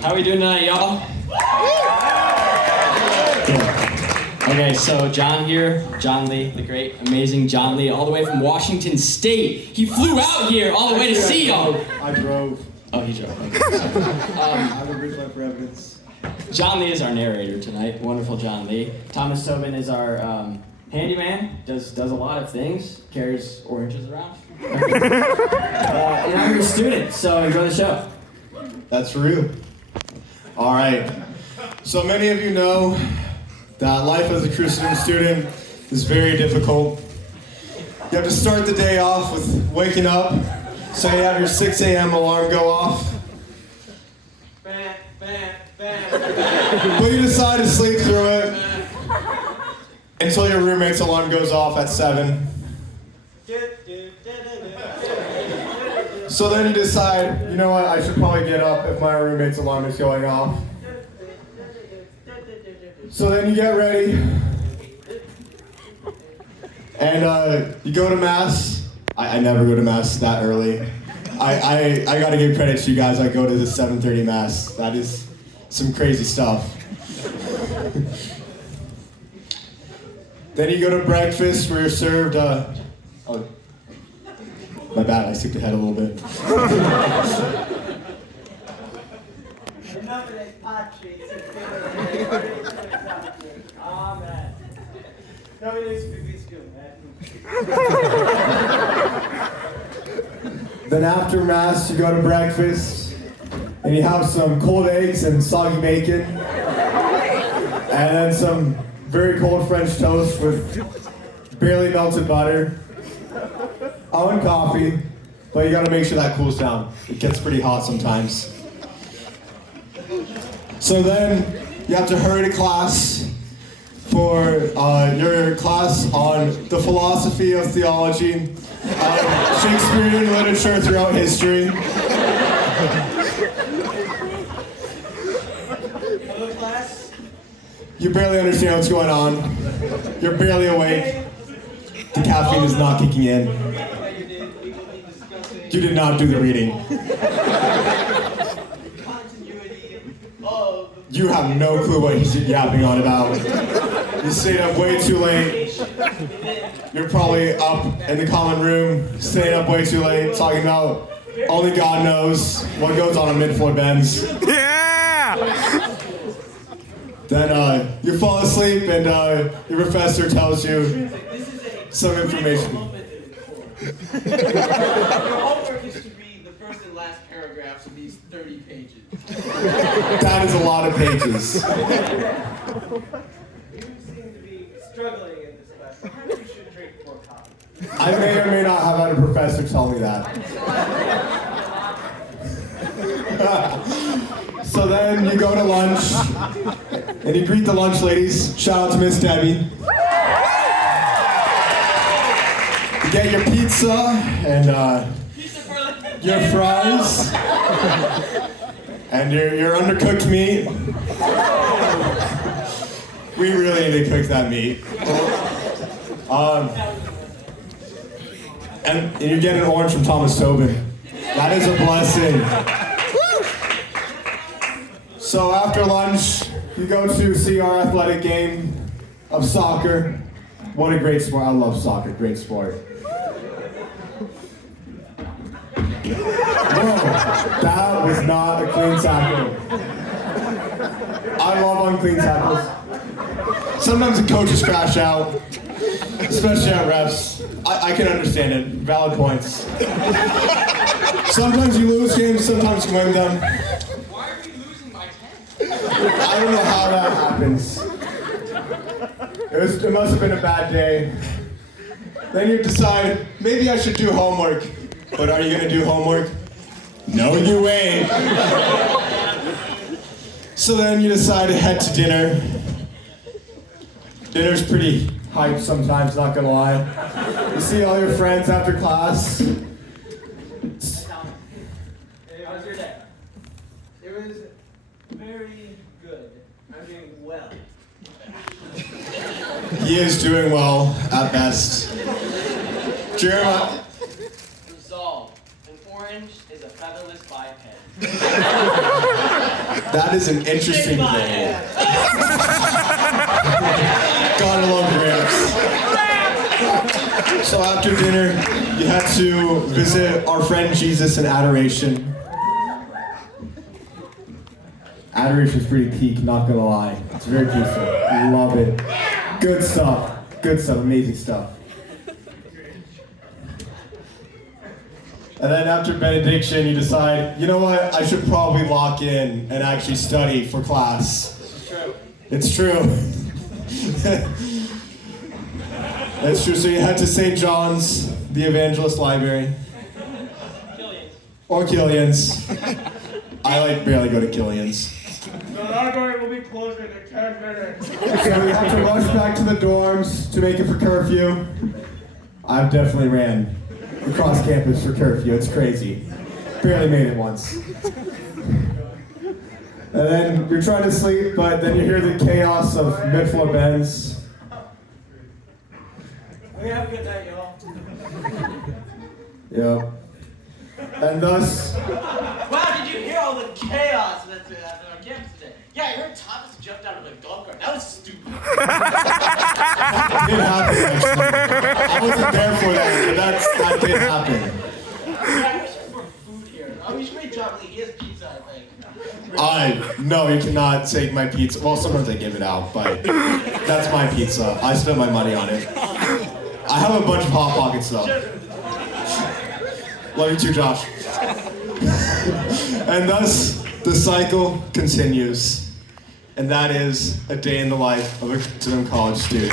How we doing tonight, y'all? Okay, so John here, John Lee, the great, amazing John Lee, all the way from Washington State. He flew out here all the way to see y'all. I drove. Oh, he drove. Okay. I have a replay for evidence. John Lee is our narrator tonight. Wonderful John Lee. Thomas Tobin is our handyman. Does a lot of things. Carries oranges around. And I'm your student, so enjoy the show. That's real. All right. So many of you know that life as a Christendom student is very difficult. You have to start the day off with waking up, so you have your 6 a.m. alarm go off. Bam, bam, bam. But you decide to sleep through it until your roommate's alarm goes off at 7. So then you decide, you know what, I should probably get up if my roommate's alarm is going off. So then you get ready, and you go to Mass. I never go to Mass that early. I gotta give credit to you guys, I go to the 7:30 Mass. That is some crazy stuff. Then you go to breakfast where you're served, oh, my bad, I skipped ahead a little bit. Then after Mass, you go to breakfast, and you have some cold eggs and soggy bacon, and then some very cold French toast with barely melted butter. Oh, and coffee, but you gotta make sure that cools down. It gets pretty hot sometimes. So then you have to hurry to class for your class on the philosophy of theology, Shakespearean literature throughout history. Hello, class. You barely understand what's going on. You're barely awake. The caffeine is not kicking in. You did not do the reading. You have no clue what he's yapping on about. You stayed up way too late. You're probably up in the common room, staying up way too late, talking about only God knows what goes on in mid-floor bends. Yeah! Then you fall asleep and your professor tells you some information. Your homework is to read the first and last paragraphs of these 30 pages. That is a lot of pages. You seem to be struggling in this class. Perhaps you should drink more coffee. I may or may not have had a professor tell me that. So then you go to lunch, and you greet the lunch ladies. Shout out to Miss Debbie. You get your pizza and your fries and your undercooked meat. We really need to cook that meat. And you get an orange from Thomas Tobin. That is a blessing. So after lunch, you go to see our athletic game of soccer. What a great sport. I love soccer. Great sport. Whoa, that was not a clean tackle. I love unclean tackles. Sometimes the coaches crash out, especially at refs. I can understand it. Valid points. Sometimes you lose games, sometimes you win them. Why are we losing by 10? I don't know how that happens. It must have been a bad day. Then you decide, maybe I should do homework. But are you gonna do homework? No, you ain't. So then you decide to head to dinner. Dinner's pretty hype sometimes, not gonna lie. You see all your friends after class. Hey, how was your day? It was very good. I'm doing well. He is doing well, at best. Jeremiah. Resolve. An orange is a featherless biped. That is an interesting day. God alone grants. So after dinner, you had to visit our friend Jesus in adoration. Adoration's pretty peak, not gonna lie. It's very peaceful. I love it. Good stuff. Good stuff. Amazing stuff. And then after benediction, you decide, you know what? I should probably lock in and actually study for class. It's true. It's true. So you head to St. John's, the Evangelist Library. Killian's. Or Killian's. I barely go to Killian's. The library will be closing in 10 minutes. So we have to rush back to the dorms to make it for curfew. I've definitely ran across campus for curfew. It's crazy. Barely made it once. And then you're trying to sleep, but then you hear the chaos of mid-floor bends. We have a good night, y'all. Yep. And thus, Wow, did you hear all the chaos that's happening on campus today? Yeah, I heard Thomas jumped out of a golf cart. That was stupid. it did happen, actually. I wasn't there for that, but that did happen. Yeah, I wish there were food here. We should make John Lee. He has pizza, I think. No, you cannot take my pizza. Well, sometimes I give it out, but that's my pizza. I spent my money on it. I have a bunch of Hot Pockets, though. Love you too, Josh. And thus, the cycle continues. And that is a day in the life of a Christendom college student.